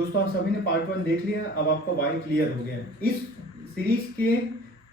दोस्तों, आप सभी ने पार्ट 1 देख लिया। अब आपका वाई क्लियर हो गया है। इस सीरीज के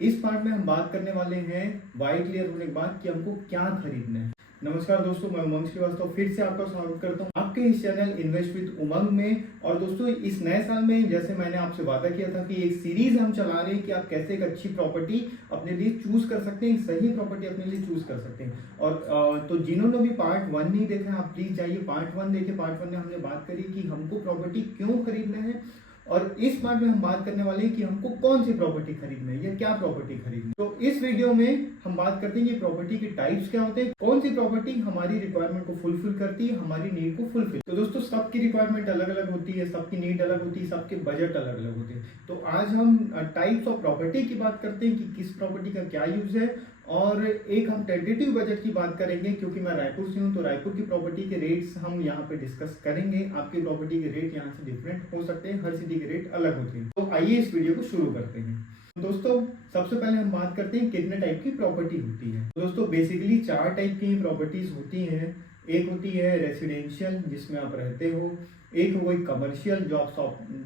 इस पार्ट में हम बात करने वाले हैं वाई क्लियर होने के बाद कि हमको क्या खरीदना है। नमस्कार दोस्तों, मैं उमंग श्रीवास्तव फिर से आपका स्वागत करता हूं आपके इस चैनल इन्वेस्ट विद उमंग में। और दोस्तों, इस नए साल में जैसे मैंने आपसे वादा किया था कि एक सीरीज हम चला रहे हैं कि आप कैसे एक अच्छी प्रॉपर्टी अपने लिए चूज कर सकते हैं, सही प्रॉपर्टी अपने लिए चूज कर सकते हैं। और तो जिन्होंने भी पार्ट 1 नहीं देखा, आप प्लीज जाइए पार्ट 1 देखें। पार्ट 1 में हमने बात करी कि हमको प्रॉपर्टी क्यों खरीदना है, और इस पार्ट में हम बात करने वाले हैं कि हमको कौन सी प्रॉपर्टी खरीदना है या क्या प्रॉपर्टी खरीदनी है। तो इस वीडियो में हम बात करते हैं कि प्रॉपर्टी के टाइप्स क्या होते हैं, कौन सी प्रॉपर्टी हमारी रिक्वायरमेंट को फुलफिल करती है, हमारी नीड को फुलफिल। तो दोस्तों, सबकी रिक्वायरमेंट अलग अलग होती है, सबकी नीड अलग होती है, सबके बजट अलग अलग होते हैं। तो आज हम टाइप्स ऑफ प्रॉपर्टी की बात करते हैं कि किस प्रॉपर्टी का क्या यूज है, और एक हम टेंटेटिव बजट की बात करेंगे क्योंकि मैं रायपुर से हूं, तो रायपुर की प्रॉपर्टी के रेट्स हम यहाँ पे डिस्कस करेंगे। आपकी प्रॉपर्टी के रेट यहाँ से डिफरेंट हो सकते हैं, हर सिटी के रेट अलग होते हैं। तो आइए इस वीडियो को शुरू करते हैं। दोस्तों, सबसे पहले हम बात करते हैं कितने टाइप की प्रॉपर्टी होती है। दोस्तों, बेसिकली 4 टाइप की प्रॉपर्टीज होती हैं। एक होती है रेसिडेंशियल, जिसमें आप रहते हो। एक हो गई commercial,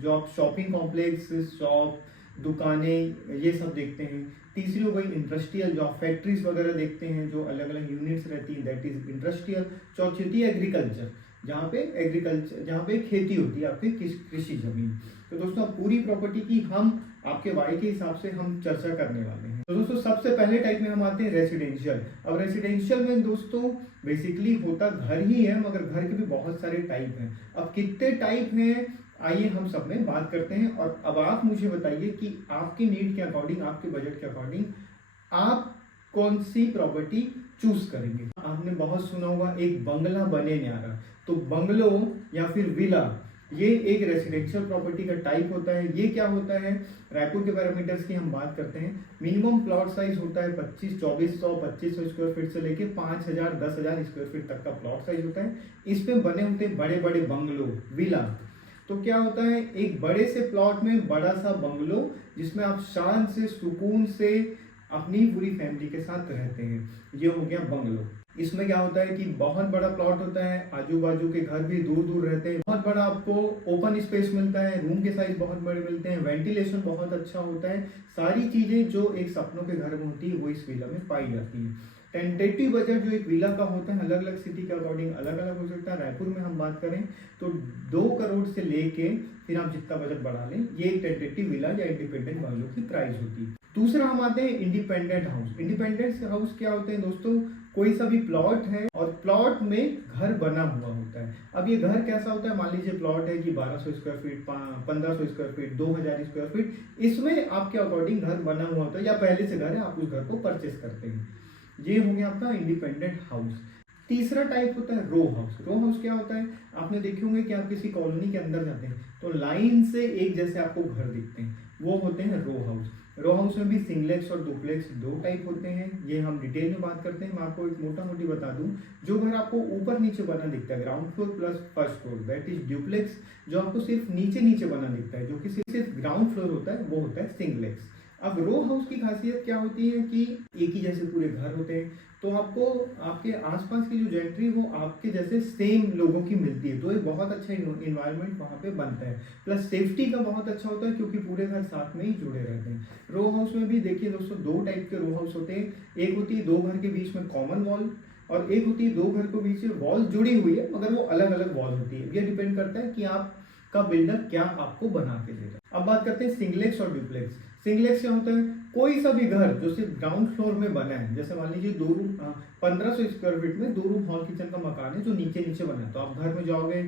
job shopping complex, shop, दुकानें, ये सब देखते हैं। तीसरी हो गई इंडस्ट्रियल, जो फैक्ट्रीज वगैरह देखते हैं, जो अलग अलग यूनिट्स रहती है, दैट इज इंडस्ट्रियल। चौथी होती है एग्रीकल्चर, जहाँ पे खेती होती है, आपकी कृषि जमीन। तो दोस्तों, पूरी प्रॉपर्टी की हम आपके वाई के हिसाब से हम चर्चा करने वाले हैं। तो दोस्तों, सबसे पहले टाइप में हम आते हैं रेसिडेंशियल। अब रेसिडेंशियल में दोस्तों बेसिकली होता घर ही है, मगर घर के भी बहुत सारे टाइप हैं। अब कितने टाइप हैं, आइए हम सब में बात करते हैं। और अब आप मुझे बताइए कि आपकी नीड के अकॉर्डिंग, आपके बजट के अकॉर्डिंग आप कौन सी प्रॉपर्टी चूज करेंगे। आपने बहुत सुना होगा एक बंगला बने न्यारा, तो बंगलो या फिर विला, ये एक रेसिडेंशियल प्रॉपर्टी का टाइप होता है। ये क्या होता है, रायपुर के पैरामीटर्स की हम बात करते हैं। मिनिमम प्लॉट साइज होता है 2400 स्क्वायर फीट से लेके 5000 10,000 स्क्वायर फीट तक का प्लॉट साइज होता है। इसमें बने होते हैं बड़े बड़े बंगलो, विला। तो क्या होता है, एक बड़े से प्लॉट में बड़ा सा बंगलो, जिसमें आप शान से, सुकून से अपनी पूरी फैमिली के साथ रहते हैं। ये हो गया बंगलो। इसमें क्या होता है कि बहुत बड़ा प्लॉट होता है, आजू बाजू के घर भी दूर दूर रहते हैं, बहुत बड़ा आपको ओपन स्पेस मिलता है, रूम के साइज बहुत बड़े मिलते हैं, वेंटिलेशन बहुत अच्छा होता है। सारी चीजें जो एक सपनों के घर में होती है वो इस विला में पाई जाती है। टेंटेटिव बजट जो एक विला का होता है, अलग अलग सिटी के अकॉर्डिंग अलग अलग हो सकता है। रायपुर में हम बात करें तो 2 करोड़ से लेके फिर आप जितना बजट बढ़ा लें, ये एक टेंटेटिव विला या इंडिपेंडेंट बंगलो की प्राइस होती है। दूसरा हम आते हैं इंडिपेंडेंट हाउस। इंडिपेंडेंट हाउस क्या होते हैं दोस्तों, कोई सा भी प्लॉट है और प्लॉट में घर बना हुआ होता है। अब ये घर कैसा होता है, मान लीजिए प्लॉट है कि 1200 square feet, 1500 square feet, 2000 square feet, इसमें आपके अकॉर्डिंग घर बना हुआ होता है, या पहले से घर है, आप उस घर को परचेस करते हैं। ये हो गया आपका इंडिपेंडेंट हाउस। तीसरा टाइप होता है रो हाउस। रो हाउस क्या होता है, आपने देखे होंगे कि आप किसी कॉलोनी के अंदर जाते हैं तो लाइन से एक जैसे आपको घर दिखते हैं, वो होते हैं रो हाउस। रो हाउस में भी सिंगलेक्स और डुप्लेक्स 2 टाइप होते हैं। ये हम डिटेल में बात करते हैं। मैं आपको एक मोटा मोटी बता दूं, जो घर आपको ऊपर नीचे बना दिखता है, ground floor plus first floor, that is duplex. जो आपको सिर्फ नीचे नीचे बना दिखता है, जो कि सिर्फ ग्राउंड फ्लोर होता है, वो होता है सिंगलेक्स। अब रो हाउस की खासियत क्या होती है कि एक ही जैसे पूरे घर होते हैं, तो आपको आपके आसपास की जो जेंट्री वो आपके जैसे सेम लोगों की मिलती है, तो एक बहुत अच्छा इन्वायरमेंट वहाँ पे बनता है। प्लस सेफ्टी का बहुत अच्छा होता है क्योंकि पूरे घर साथ में ही जुड़े रहते हैं। रो हाउस में भी देखिए दोस्तों, 2 टाइप के रो हाउस होते हैं। एक होती है 2 घर के बीच में कॉमन वॉल, और एक होती है 2 घर के बीच में वॉल जुड़ी हुई है मगर वो अलग अलग वॉल होती है। ये डिपेंड करता है कि आपका बिल्डर क्या आपको बना के देगा। अब बात करते हैं सिंगलेक्स और डुप्लेक्स। सिंगलेक्स क्या होता है, कोई सा भी घर जो सिर्फ ग्राउंड फ्लोर में बना है, जैसे मान लीजिए 2 रूम 1500 स्क्वायर फीट में 2 रूम हॉल किचन का मकान है जो नीचे नीचे बना है। तो आप घर में जाओगे,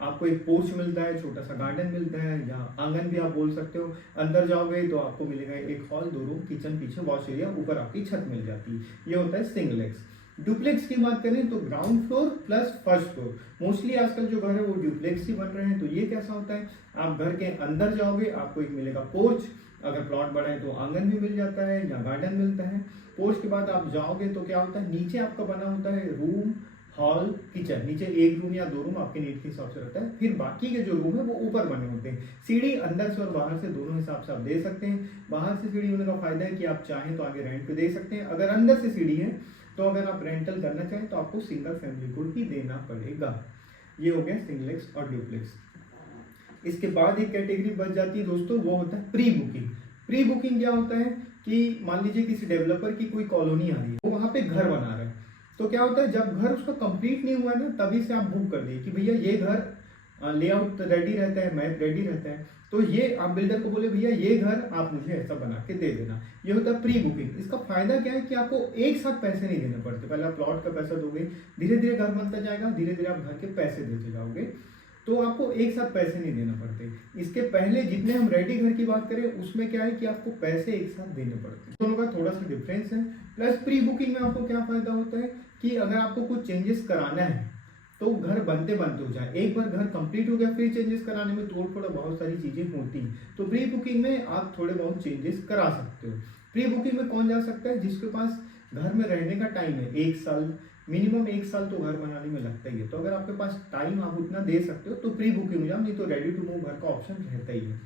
आपको एक पोर्च मिलता है, छोटा सा गार्डन मिलता है, या आंगन भी आप बोल सकते हो। अंदर जाओगे तो आपको मिलेगा एक हॉल, 2 रूम, किचन, पीछे वॉश एरिया, ऊपर आपकी छत मिल जाती है। ये होता है सिंगलेक्स। डुप्लेक्स की बात करें तो ground floor plus first floor. Mostly आजकल जो घर है वो डुप्लेक्स ही बन रहे हैं। तो ये कैसा होता है, आप घर के अंदर जाओगे, आपको एक मिलेगा पोर्च, अगर प्लॉट बड़ा है तो आंगन भी मिल जाता है या गार्डन मिलता है। पोर्च के बाद आप जाओगे तो क्या होता है, नीचे आपका बना होता है रूम, हॉल, किचन। नीचे 1 रूम या 2 रूम आपके नीड के हिसाब से रहता है। फिर बाकी के जो रूम है वो ऊपर बने होते हैं। सीढ़ी अंदर से और बाहर से दोनों हिसाब से आप दे सकते हैं। बाहर से सीढ़ी होने का फायदा है कि आप चाहें तो आगे रेंट पे दे सकते हैं। अगर अंदर से सीढ़ी है तो अगर आप रेंटल करना चाहें तो आपको सिंगल फैमिली को ही देना पड़ेगा। ये हो गया सिंगलेक्स और डुप्लेक्स। इसके बाद एक कैटेगरी बच जाती है दोस्तों, वो होता है प्री बुकिंग। प्री बुकिंग क्या होता है कि मान लीजिए किसी डेवलपर की कोई कॉलोनी आ रही है, वो वहाँ पे घर बना रहा है, तो क्या होता है जब घर उसका कंप्लीट नहीं हुआ है ना, तभी से आप बुक कर दिए कि भैया ये घर लेआउट रेडी रहता है, मैप रेडी रहता है, तो ये आप बिल्डर को बोले भैया ये घर आप मुझे ऐसा बना के दे देना। ये होता है प्री बुकिंग। इसका फायदा क्या है कि आपको एक साथ पैसे नहीं देने पड़ते। पहले आप प्लॉट का पैसा दोगे, धीरे धीरे घर बनता जाएगा, धीरे धीरे आप घर के पैसे देते जाओगे, तो आपको एक साथ पैसे नहीं देना पड़ते। इसके पहले जितने हम रेडी घर की बात करें उसमें क्या है कि आपको पैसे एक साथ देने पड़ते हैं। दोनों का थोड़ा सा डिफरेंस है। प्लस प्री बुकिंग में आपको क्या फायदा होता है कि अगर आपको कुछ चेंजेस कराना है तो घर बनते बनते हो जाए, एक बार घर कंप्लीट हो गया फिर चेंजेस कराने में तोड़ फोड़ बहुत सारी चीजें होती हैं, तो प्री बुकिंग में आप थोड़े बहुत चेंजेस करा सकते हो। प्री बुकिंग में कौन जा सकता है? जिसके पास घर में रहने का टाइम है 1 साल, मिनिमम 1 साल तो घर बनाने में लगता ही है। तो अगर आपके पास टाइम आप उतना दे सकते हो तो प्री बुकिंग हो जाओ, नहीं तो रेडी टू मूव घर का ऑप्शन रहता ही है।